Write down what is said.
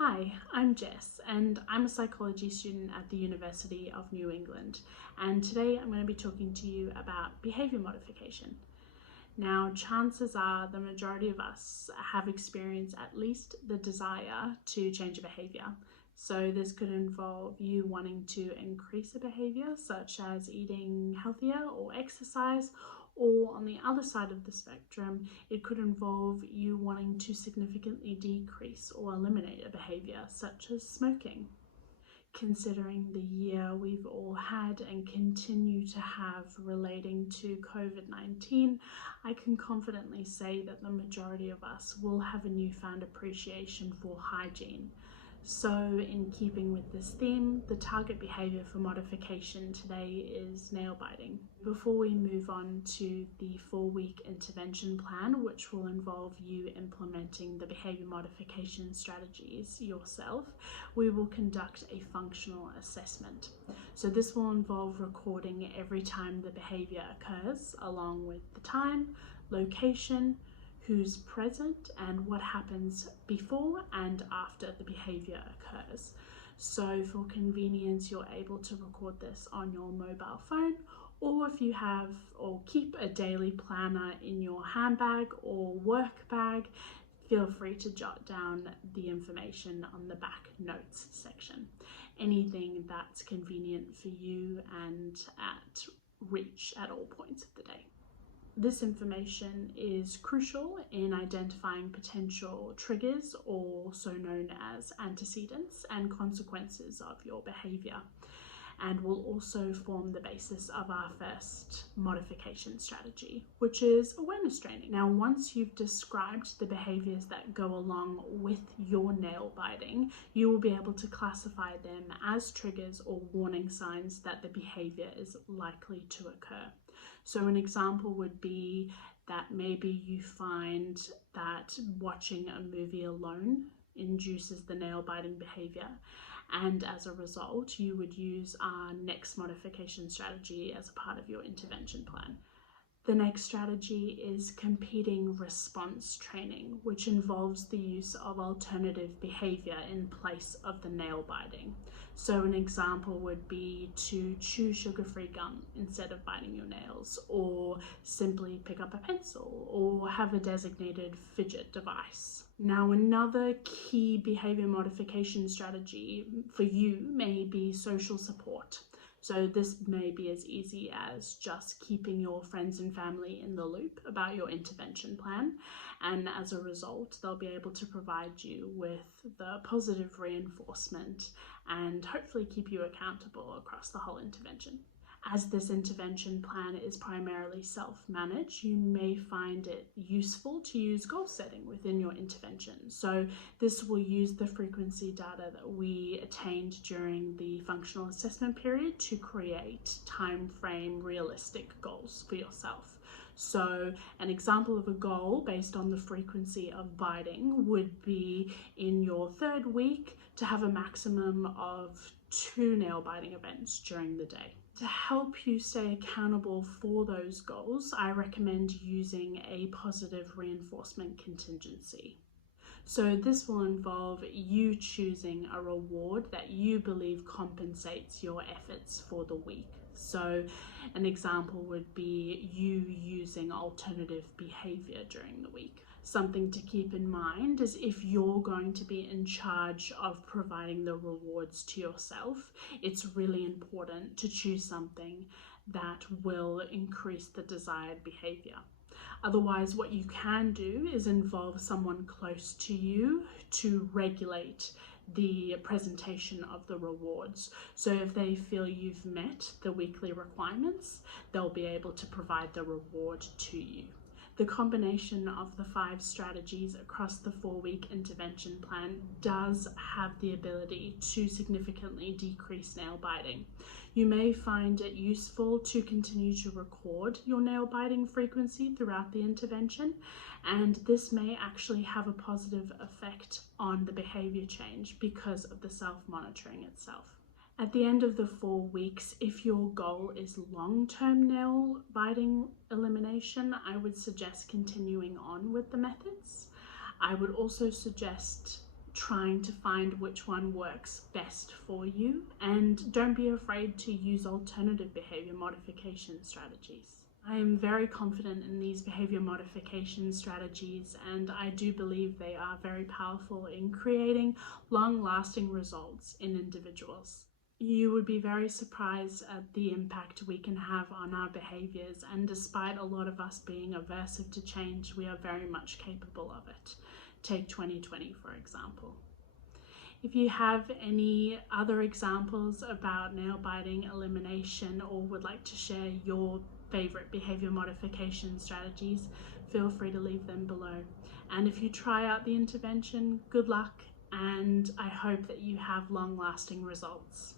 Hi, I'm Jess and I'm a psychology student at the University of New England, and today I'm going to be talking to you about behaviour modification. Now, chances are the majority of us have experienced at least the desire to change a behaviour. So this could involve you wanting to increase a behaviour such as eating healthier or exercise, or on the other side of the spectrum, it could involve you wanting to significantly decrease or eliminate a behaviour such as smoking. Considering the year we've all had and continue to have relating to COVID-19, I can confidently say that the majority of us will have a newfound appreciation for hygiene. So, in keeping with this theme, the target behaviour for modification today is nail biting. Before we move on to the 4-week intervention plan, which will involve you implementing the behaviour modification strategies yourself, we will conduct a functional assessment. So this will involve recording every time the behaviour occurs, along with the time, location, who's present, and what happens before and after the behaviour occurs. So for convenience, you're able to record this on your mobile phone, or if you have or keep a daily planner in your handbag or work bag, feel free to jot down the information on the back notes section. Anything that's convenient for you and at reach at all points of the day. This information is crucial in identifying potential triggers, also known as antecedents and consequences of your behaviour, and will also form the basis of our first modification strategy, which is awareness training. Now, once you've described the behaviours that go along with your nail biting, you will be able to classify them as triggers or warning signs that the behaviour is likely to occur. So an example would be that maybe you find that watching a movie alone induces the nail biting behaviour, and as a result you would use our next modification strategy as a part of your intervention plan. The next strategy is competing response training, which involves the use of alternative behaviour in place of the nail biting. So an example would be to chew sugar-free gum instead of biting your nails, or simply pick up a pencil, or have a designated fidget device. Now, another key behaviour modification strategy for you may be social support. So this may be as easy as just keeping your friends and family in the loop about your intervention plan, and as a result they'll be able to provide you with the positive reinforcement and hopefully keep you accountable across the whole intervention. As this intervention plan is primarily self-managed, you may find it useful to use goal setting within your intervention. So this will use the frequency data that we attained during the functional assessment period to create time frame realistic goals for yourself. So an example of a goal based on the frequency of biting would be in your 3rd week to have a maximum of 2 nail biting events during the day. To help you stay accountable for those goals, I recommend using a positive reinforcement contingency. So this will involve you choosing a reward that you believe compensates your efforts for the week. So an example would be you using alternative behaviour during the week. Something to keep in mind is if you're going to be in charge of providing the rewards to yourself, it's really important to choose something that will increase the desired behaviour. Otherwise, what you can do is involve someone close to you to regulate the presentation of the rewards. So if they feel you've met the weekly requirements, they'll be able to provide the reward to you. The combination of the 5 strategies across the 4-week intervention plan does have the ability to significantly decrease nail biting. You may find it useful to continue to record your nail biting frequency throughout the intervention, and this may actually have a positive effect on the behaviour change because of the self-monitoring itself. At the end of the 4 weeks, if your goal is long-term nail biting elimination, I would suggest continuing on with the methods. I would also suggest trying to find which one works best for you, and don't be afraid to use alternative behavior modification strategies. I am very confident in these behavior modification strategies, and I do believe they are very powerful in creating long-lasting results in individuals. You would be very surprised at the impact we can have on our behaviors, and despite a lot of us being aversive to change, we are very much capable of it. Take 2020, for example. If you have any other examples about nail biting elimination or would like to share your favorite behavior modification strategies, feel free to leave them below. And if you try out the intervention, good luck, and I hope that you have long-lasting results.